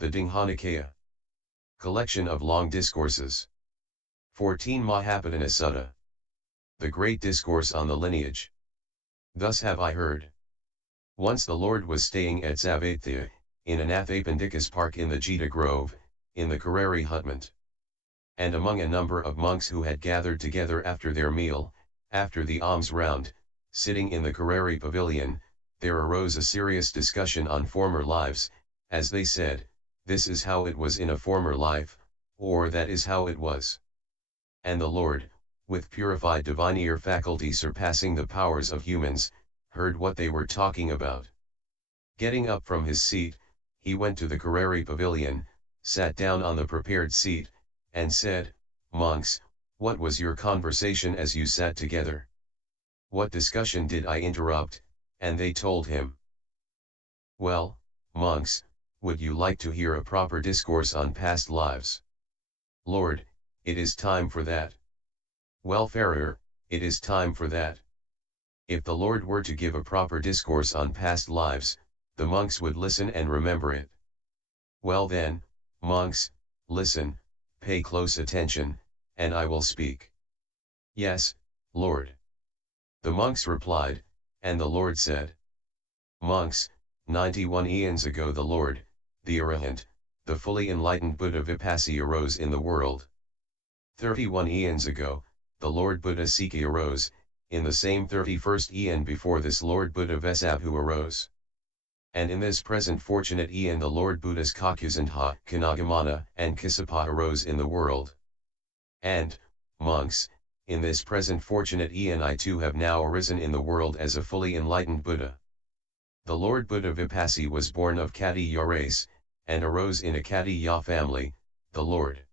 The Digha Nikaya. Collection of Long Discourses. 14 Mahāpadāna Sutta. The Great Discourse on the Lineage. Thus have I heard. Once the Lord was staying at Savatthi, in an Athapindika's park in the Jita Grove, in the Karari hutment. And among a number of monks who had gathered together after their meal, after the alms round, sitting in the Karari pavilion, there arose a serious discussion on former lives, as they said, this is how it was in a former life, or that is how it was. And the Lord, with purified divine ear faculty surpassing the powers of humans, heard what they were talking about. Getting up from his seat, he went to the Karari pavilion, sat down on the prepared seat, and said, Monks, what was your conversation as you sat together? What discussion did I interrupt? And they told him. Well, monks, would you like to hear a proper discourse on past lives? Lord, it is time for that. Well, Farrer, it is time for that. If the Lord were to give a proper discourse on past lives, the monks would listen and remember it. Well then, monks, listen, pay close attention, and I will speak. Yes, Lord. The monks replied, and the Lord said. Monks, 91 eons ago the Lord, the Arahant, the fully enlightened Buddha Vipassana arose in the world. 31 eons ago, the Lord Buddha Sika arose, in the same 31st eon before this Lord Buddha Vesabhu arose. And in this present fortunate eon the Lord Buddha's Kakusandha, Kanagamana, and Kisapa arose in the world. And, monks, in this present fortunate eon I too have now arisen in the world as a fully enlightened Buddha. The Lord Buddha Vipassana was born of Ca-diếp race, and arose in a Ca-diếp family, the Lord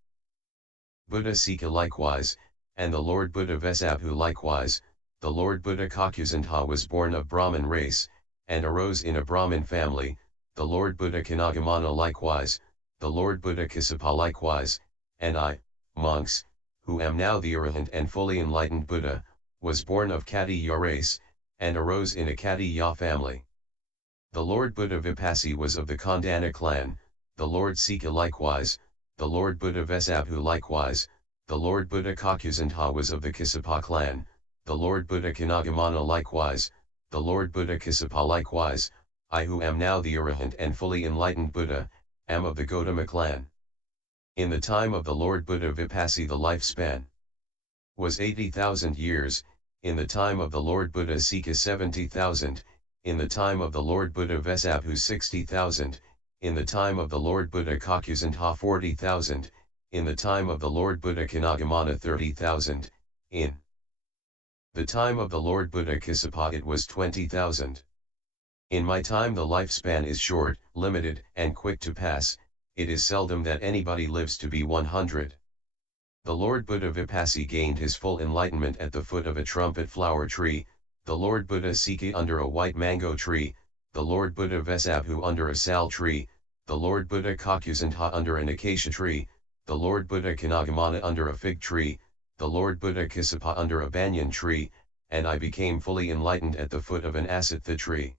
Buddha Sika likewise, and the Lord Buddha Vesabhu likewise, the Lord Buddha Kakusandha was born of Brahmin race, and arose in a Brahmin family, the Lord Buddha Kanagamana likewise, the Lord Buddha Kisapa likewise, and I, monks, who am now the Arahant and fully enlightened Buddha, was born of Ca-diếp race, and arose in a Ca-diếp family. The Lord Buddha Vipassana was of the Khandana clan, the Lord Sika likewise, the Lord Buddha Vesabhu likewise, the Lord Buddha Kakusandha was of the Kisapa clan, the Lord Buddha Kanagamana likewise, the Lord Buddha Kisapa likewise, I who am now the Arahant and fully enlightened Buddha, am of the Gautama clan. In the time of the Lord Buddha Vipassana the lifespan was 80,000 years, in the time of the Lord Buddha Sika 70,000, in the time of the Lord Buddha Vesabhu 60,000, in the time of the Lord Buddha Kakusandha 40,000, in the time of the Lord Buddha Kanagamana 30,000, in the time of the Lord Buddha Kisapa it was 20,000. In my time the lifespan is short, limited, and quick to pass, it is seldom that anybody lives to be 100. The Lord Buddha Vipassana gained his full enlightenment at the foot of a trumpet flower tree, the Lord Buddha Sika under a white mango tree, the Lord Buddha Vesabhu under a sal tree, the Lord Buddha Kakusandha under an acacia tree, the Lord Buddha Kanagamana under a fig tree, the Lord Buddha Kisapa under a banyan tree, and I became fully enlightened at the foot of an asatha tree.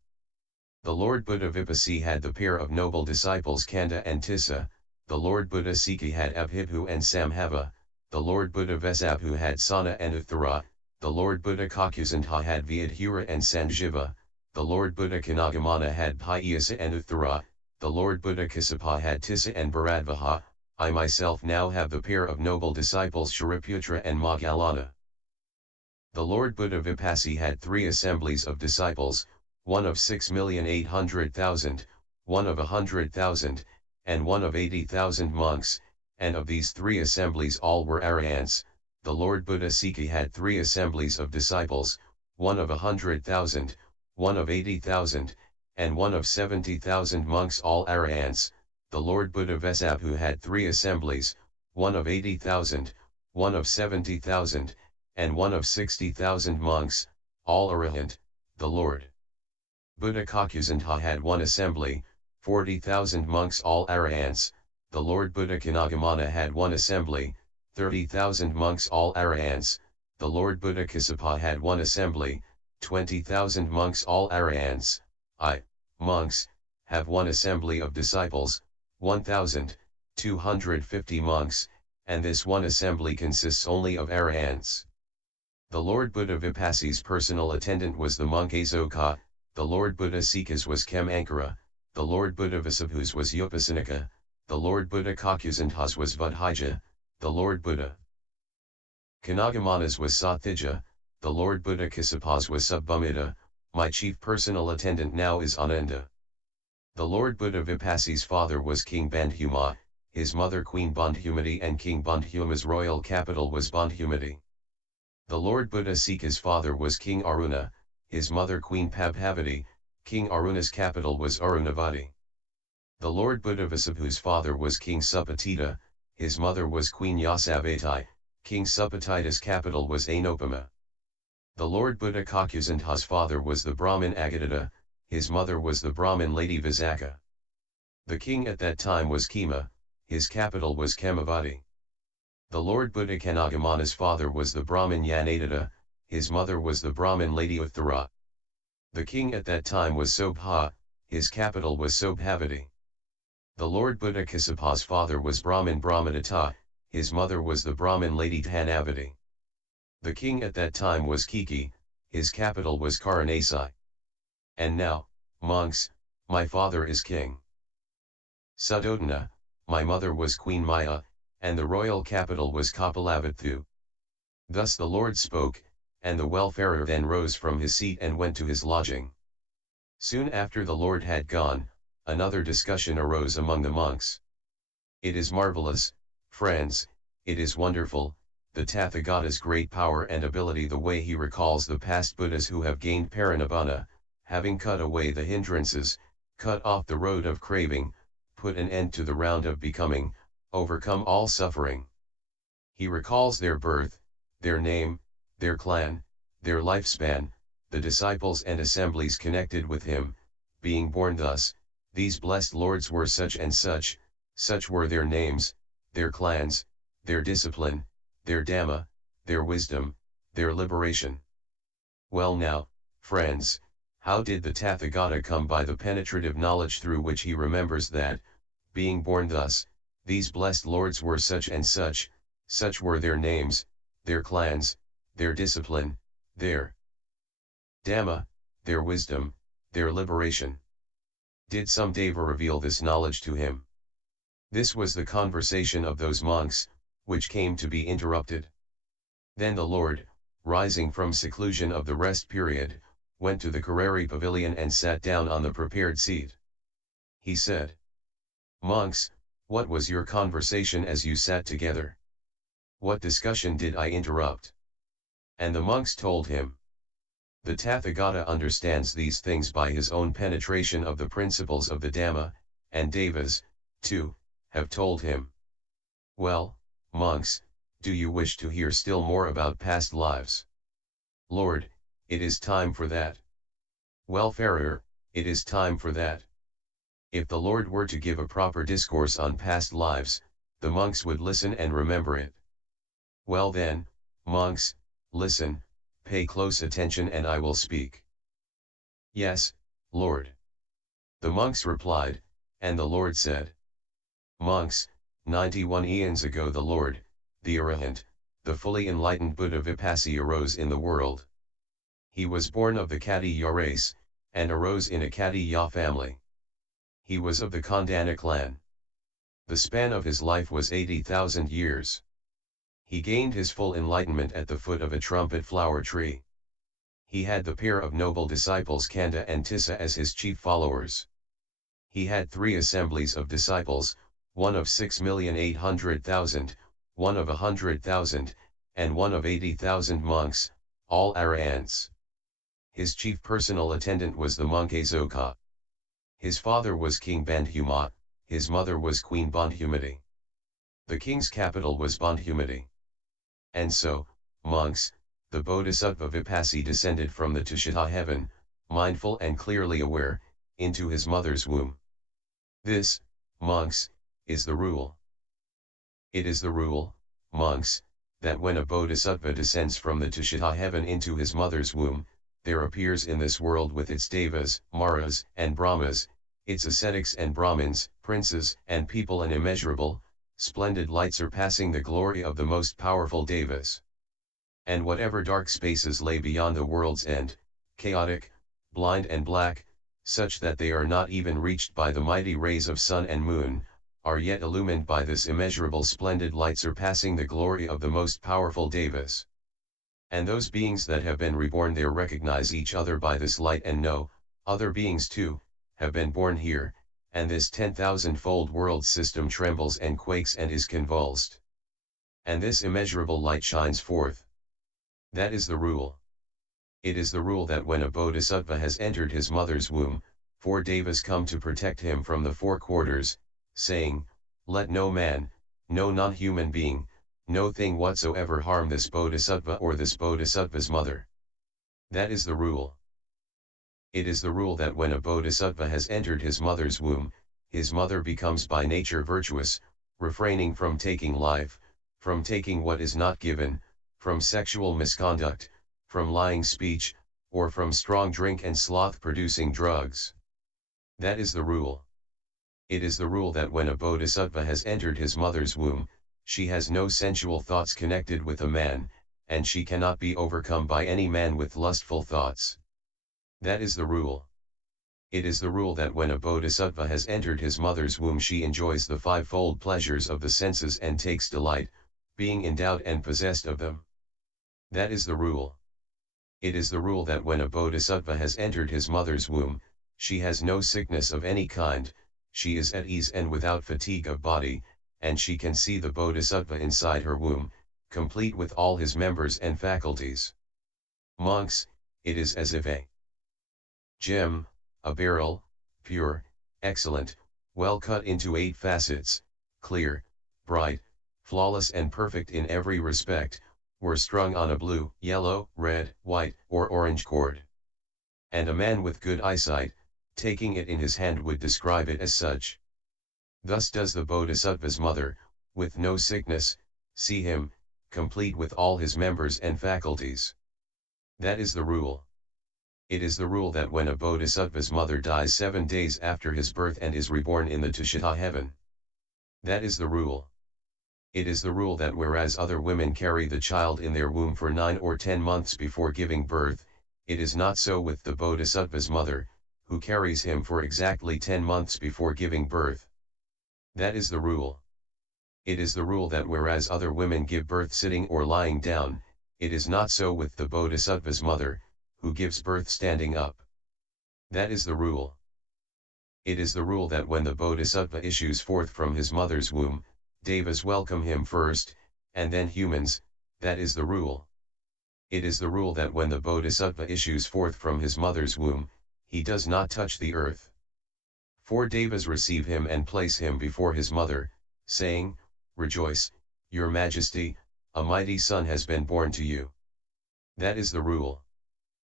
The Lord Buddha Vipassana had the pair of noble disciples Kanda and Tissa, the Lord Buddha Sika had Abhibhu and Sambhava, the Lord Buddha Vesabhu had Sana and Uttara, the Lord Buddha Kakusandha had Vyadhura and Sanjiva, the Lord Buddha Kanagamana had Piyasa and Uttara, the Lord Buddha Kisapa had Tissa and Bharadvaha, I myself now have the pair of noble disciples Shariputra and Moggallana. The Lord Buddha Vipassana had 3 assemblies of disciples, one of 6,800,000, one of 100,000, and one of 80,000 monks, and of these 3 assemblies all were Arahants. The Lord Buddha Sika had 3 assemblies of disciples, one of 100,000, one of 80,000, and one of 70,000 monks all Arahants. The Lord Buddha Vesabhu had 3 assemblies, one of 80,000, one of 70,000, and one of 60,000 monks, all Arahant. The Lord Buddha Kakusandha had 1 assembly, 40,000 monks all Arahants. The Lord Buddha Kanagamana had 1 assembly, 30,000 monks all Arahants. The Lord Buddha Kisapa had 1 assembly, 20,000 monks all Arahants. I, monks, have 1 assembly of disciples, 1,250 monks, and this one assembly consists only of arahants. The Lord Buddha Vipassi's personal attendant was the monk Asoka, the Lord Buddha Sikas was Kem Ankara, the Lord Buddha Vasabhus was Upasanika, the Lord Buddha Kakusandhas was Vudhija, the Lord Buddha Kanagamanas was Sathija, the Lord Buddha Kasapas was Subbhumita. My chief personal attendant now is Ananda. The Lord Buddha Vipassi's father was King Bandhuma, his mother Queen Bandhumati, and King Bandhuma's royal capital was Bandhumati. The Lord Buddha Sika's father was King Aruna, his mother Queen Pabhavati, King Aruna's capital was Arunavati. The Lord Buddha Vasabhu's father was King Supatita, his mother was Queen Yasavati, King Supatita's capital was Anopama. The Lord Buddha Kakusandha's father was the Brahmin Agadata, his mother was the Brahmin lady Visakha. The king at that time was Kema, his capital was Kemavati. The Lord Buddha Kanagamana's father was the Brahmin Yanadata, his mother was the Brahmin lady Uttara. The king at that time was Sobha, his capital was Sobhavati. The Lord Buddha Kasapa's father was Brahmin Brahmadata, his mother was the Brahmin lady Dhanavati. The king at that time was Kiki, his capital was Karanasai. And now, monks, my father is king Suddhodana, my mother was Queen Maya, and the royal capital was Kapalavathu. Thus the Lord spoke, and the wayfarer then rose from his seat and went to his lodging. Soon after the Lord had gone, another discussion arose among the monks. It is marvelous, friends, it is wonderful, the Tathagata's great power and ability, the way he recalls the past Buddhas who have gained parinibbana, having cut away the hindrances, cut off the road of craving, put an end to the round of becoming, overcome all suffering. He recalls their birth, their name, their clan, their lifespan, the disciples and assemblies connected with him, being born thus, these blessed lords were such and such were their names, their clans, their discipline, their dhamma, their wisdom, their liberation. Well now, friends, how did the Tathagata come by the penetrative knowledge through which he remembers that, being born thus, these blessed lords were such and such were their names, their clans, their discipline, their dhamma, their wisdom, their liberation? Did some deva reveal this knowledge to him? This was the conversation of those monks, which came to be interrupted. Then the Lord, rising from seclusion of the rest period, went to the Karari pavilion and sat down on the prepared seat. He said, "Monks, what was your conversation as you sat together? What discussion did I interrupt?" And the monks told him. The Tathagata understands these things by his own penetration of the principles of the Dhamma, and Devas, too, have told him. Well, monks, do you wish to hear still more about past lives? Lord, it is time for that. Wayfarer, it is time for that. If the Lord were to give a proper discourse on past lives, the monks would listen and remember it. Well then, monks, listen, pay close attention and I will speak. Yes, Lord. The monks replied, and the Lord said. Monks, 91 eons ago the Lord, the Arahant, the fully enlightened Buddha Vipassi arose in the world. He was born of the Ca-diếp race, and arose in a Ca-diếp family. He was of the Khandana clan. The span of his life was 80,000 years. He gained his full enlightenment at the foot of a trumpet flower tree. He had the pair of noble disciples Kanda and Tissa as his chief followers. He had 3 assemblies of disciples, one of 6,800,000, one of 100,000, and one of 80,000 monks, all arahants. His chief personal attendant was the monk Asoka. His father was King Bandhuma, his mother was Queen Bandhumati. The king's capital was Bandhumati. And so, monks, the Bodhisattva Vipassi descended from the Tushita heaven, mindful and clearly aware, into his mother's womb. This, monks, is the rule. It is the rule, monks, that when a Bodhisattva descends from the Tushita heaven into his mother's womb, there appears in this world with its devas, maras, and brahmas, its ascetics and Brahmins, princes and people an immeasurable, splendid light surpassing the glory of the most powerful devas. And whatever dark spaces lay beyond the world's end, chaotic, blind and black, such that they are not even reached by the mighty rays of sun and moon, are yet illumined by this immeasurable splendid light surpassing the glory of the most powerful devas. And those beings that have been reborn there recognize each other by this light and know, other beings too, have been born here, and this 10,000-fold world system trembles and quakes and is convulsed. And this immeasurable light shines forth. That is the rule. It is the rule that when a bodhisattva has entered his mother's womb, 4 devas come to protect him from the 4 quarters, saying, "Let no man, no non-human being, no thing whatsoever harm this bodhisattva or this bodhisattva's mother." That is the rule. It is the rule that when a bodhisattva has entered his mother's womb, his mother becomes by nature virtuous, refraining from taking life, from taking what is not given, from sexual misconduct, from lying speech, or from strong drink and sloth-producing drugs. That is the rule. It is the rule that when a bodhisattva has entered his mother's womb, she has no sensual thoughts connected with a man, and she cannot be overcome by any man with lustful thoughts. That is the rule. It is the rule that when a bodhisattva has entered his mother's womb she enjoys the 5-fold pleasures of the senses and takes delight, being endowed and possessed of them. That is the rule. It is the rule that when a bodhisattva has entered his mother's womb, she has no sickness of any kind, she is at ease and without fatigue of body, and she can see the bodhisattva inside her womb, complete with all his members and faculties. Monks, it is as if a gem, a beryl, pure, excellent, well cut into 8 facets, clear, bright, flawless and perfect in every respect, were strung on a blue, yellow, red, white, or orange cord. And a man with good eyesight, taking it in his hand would describe it as such. Thus does the bodhisattva's mother, with no sickness, see him, complete with all his members and faculties. That is the rule. It is the rule that when a bodhisattva's mother dies 7 days after his birth and is reborn in the Tushita heaven. That is the rule. It is the rule that whereas other women carry the child in their womb for 9 or 10 months before giving birth, it is not so with the bodhisattva's mother, who carries him for exactly 10 months before giving birth. That is the rule. It is the rule that whereas other women give birth sitting or lying down, it is not so with the bodhisattva's mother, who gives birth standing up. That is the rule. It is the rule that when the bodhisattva issues forth from his mother's womb, devas welcome him first, and then humans, that is the rule. It is the rule that when the bodhisattva issues forth from his mother's womb, he does not touch the earth. 4 devas receive him and place him before his mother, saying, "Rejoice, your majesty, a mighty son has been born to you." That is the rule.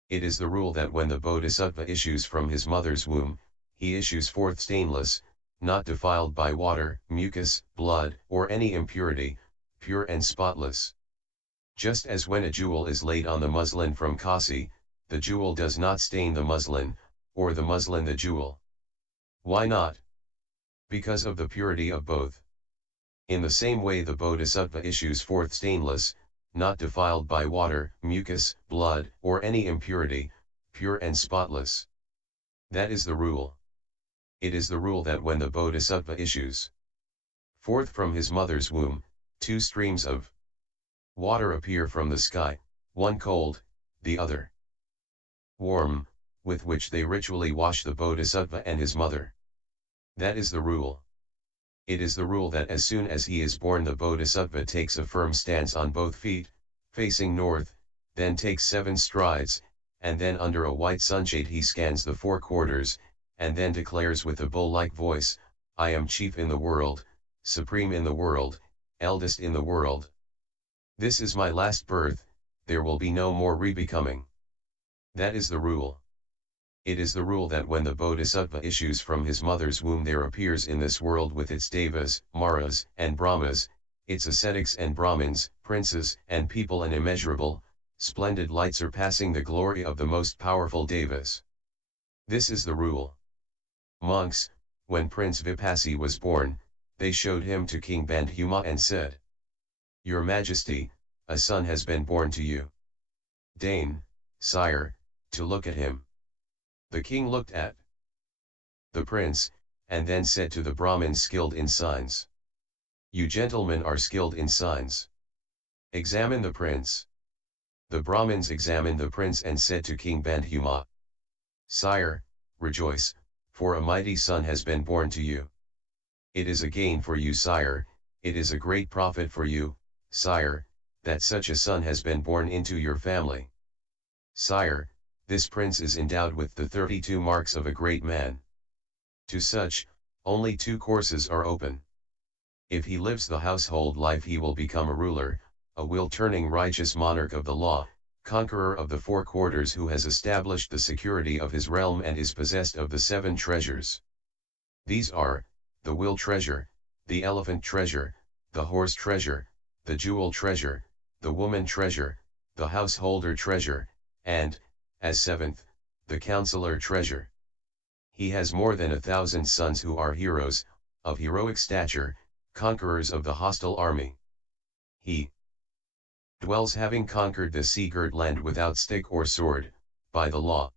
It is the rule that when the bodhisattva issues from his mother's womb, he issues forth stainless, not defiled by water, mucus, blood, or any impurity, pure and spotless. Just as when a jewel is laid on the muslin from Kasi, the jewel does not stain the muslin, or the muslin the jewel. Why not? Because of the purity of both. In the same way the bodhisattva issues forth stainless, not defiled by water, mucus, blood, or any impurity, pure and spotless. That is the rule. It is the rule that when the bodhisattva issues forth from his mother's womb, 2 streams of water appear from the sky, one cold, the other warm, with which they ritually wash the bodhisattva and his mother. That is the rule. It is the rule that as soon as he is born the bodhisattva takes a firm stance on both feet, facing north, then takes 7 strides, and then under a white sunshade he scans the 4 quarters, and then declares with a bull-like voice, "I am chief in the world, supreme in the world, eldest in the world. This is my last birth, there will be no more rebecoming." That is the rule. It is the rule that when the bodhisattva issues from his mother's womb there appears in this world with its devas, maras, and brahmas, its ascetics and brahmins, princes and people an immeasurable, splendid light surpassing the glory of the most powerful devas. This is the rule. Monks, when Prince Vipassi was born, they showed him to King Bandhuma and said, "Your Majesty, a son has been born to you. Deign, sire, to look at him." The king looked at the prince, and then said to the Brahmins skilled in signs, "You gentlemen are skilled in signs. Examine the prince." The Brahmins examined the prince and said to King Bandhuma, "Sire, rejoice, for a mighty son has been born to you. It is a gain for you, sire, it is a great profit for you, sire, that such a son has been born into your family. Sire, this prince is endowed with the 32 marks of a great man. To such, only 2 courses are open. If he lives the household life he will become a ruler, a will-turning righteous monarch of the law, conqueror of the 4 quarters who has established the security of his realm and is possessed of the 7 treasures. These are, the will treasure, the elephant treasure, the horse treasure, the jewel treasure, the woman treasure, the householder treasure, and, as 7th, the counselor treasure. He has more than 1,000 sons who are heroes, of heroic stature, conquerors of the hostile army. He dwells having conquered the sea-girt land without stick or sword, by the law.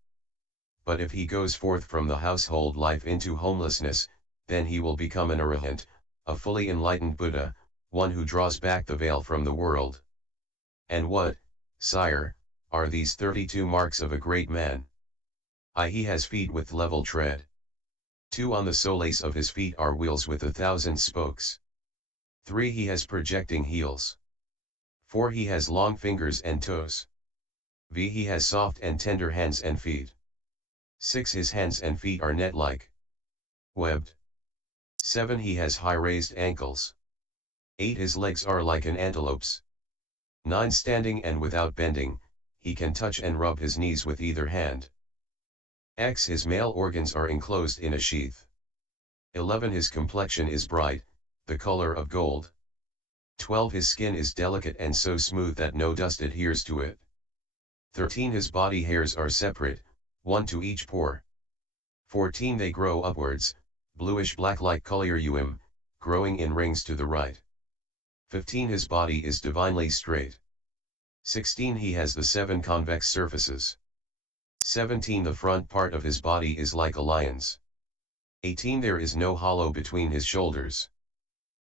But if he goes forth from the household life into homelessness, then he will become an arahant, a fully enlightened Buddha, one who draws back the veil from the world. And what, sire, are these 32 marks of a great man? He has feet with level tread. 2 on the soles of his feet are wheels with 1,000 spokes. 3 he has projecting heels. 4 he has long fingers and toes. He has soft and tender hands and feet. 6 his hands and feet are net-like, webbed. 7 he has high raised ankles. 8 his legs are like an antelope's. 9 standing and without bending, he can touch and rub his knees with either hand. His male organs are enclosed in a sheath. 11 his complexion is bright, the color of gold. 12 his skin is delicate and so smooth that no dust adheres to it. 13 his body hairs are separate, 1 to each pore. 14 they grow upwards, bluish-black like collyrium, growing in rings to the right. 15 his body is divinely straight. 16 he has the 7 convex surfaces. 17 the front part of his body is like a lion's. 18 there is no hollow between his shoulders.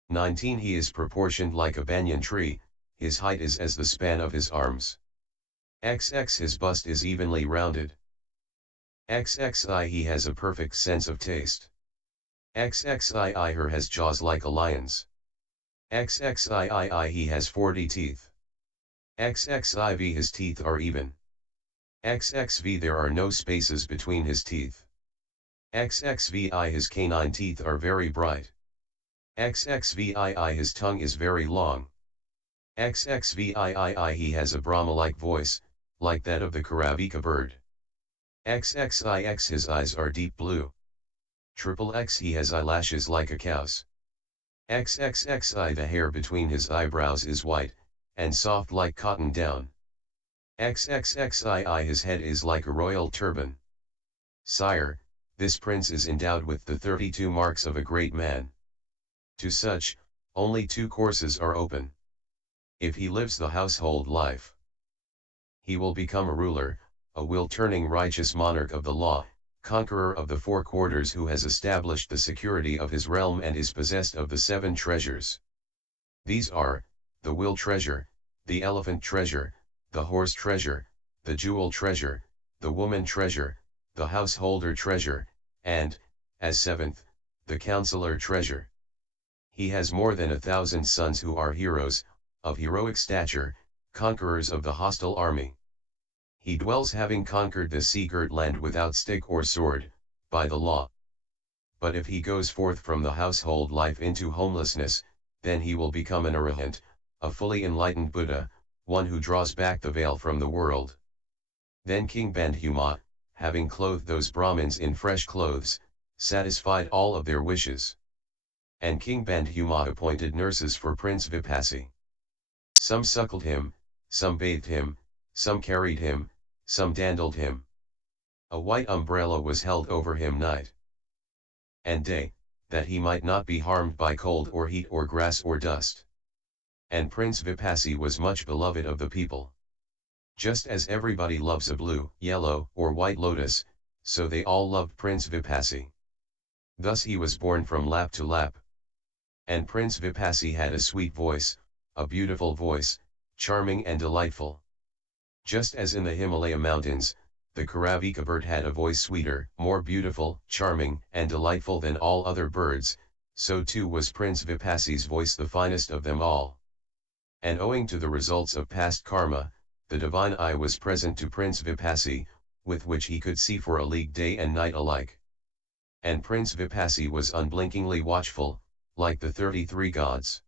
19 he is proportioned like a banyan tree, his height is as the span of his arms. XX his bust is evenly rounded. XXI he has a perfect sense of taste. XXII her has jaws like a lion's. XXIII he has 40 teeth. XXIV his teeth are even. XXV there are no spaces between his teeth. XXVI his canine teeth are very bright. XXVII his tongue is very long. XXVIII he has a Brahma-like voice, like that of the Karavika bird. XXIX his eyes are deep blue. XXX he has eyelashes like a cow's. XXXI the hair between his eyebrows is white, and soft like cotton down. XXXII his head is like a royal turban. Sire, this prince is endowed with the 32 marks of a great man. To such, only 2 courses are open. If he lives the household life, he will become a ruler, a will-turning righteous monarch of the law, conqueror of the 4 quarters who has established the security of his realm and is possessed of the 7 treasures. These are, the will treasure, the elephant treasure, the horse treasure, the jewel treasure, the woman treasure, the householder treasure, and, as 7th, the counselor treasure. He has more than 1,000 sons who are heroes, of heroic stature, conquerors of the hostile army. He dwells having conquered the sea-girt land without stick or sword, by the law. But if he goes forth from the household life into homelessness, then he will become an arahant, a fully enlightened Buddha, one who draws back the veil from the world. Then King Bandhuma, having clothed those Brahmins in fresh clothes, satisfied all of their wishes. And King Bandhuma appointed nurses for Prince Vipassi. Some suckled him, some bathed him, some carried him, some dandled him. A white umbrella was held over him night and day, that he might not be harmed by cold or heat or grass or dust. And Prince Vipassi was much beloved of the people. Just as everybody loves a blue, yellow, or white lotus, so they all loved Prince Vipassi. Thus he was born from lap to lap. And Prince Vipassi had a sweet voice, a beautiful voice, charming and delightful. Just as in the Himalaya mountains, the Karavika bird had a voice sweeter, more beautiful, charming, and delightful than all other birds, so too was Prince Vipassi's voice the finest of them all. And owing to the results of past karma, the divine eye was present to Prince Vipassi, with which he could see for a league day and night alike. And Prince Vipassi was unblinkingly watchful, like the 33 gods.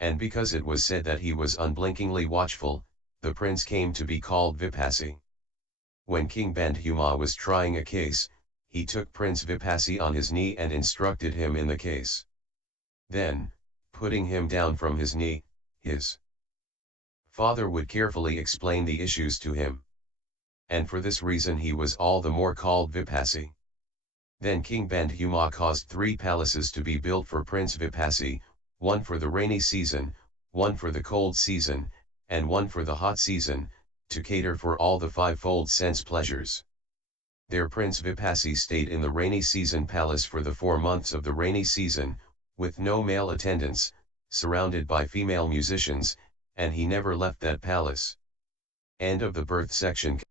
And because it was said that he was unblinkingly watchful, the prince came to be called Vipassi. When King Bandhuma was trying a case, he took Prince Vipassi on his knee and instructed him in the case. Then, putting him down from his knee, his father would carefully explain the issues to him. And for this reason he was all the more called Vipassi. Then King Bandhuma caused 3 palaces to be built for Prince Vipassi, one for the rainy season, one for the cold season, and one for the hot season, to cater for all the 5-fold sense pleasures. There Prince Vipassi stayed in the rainy season palace for the 4 months of the rainy season, with no male attendants, surrounded by female musicians, and he never left that palace. End of the birth section.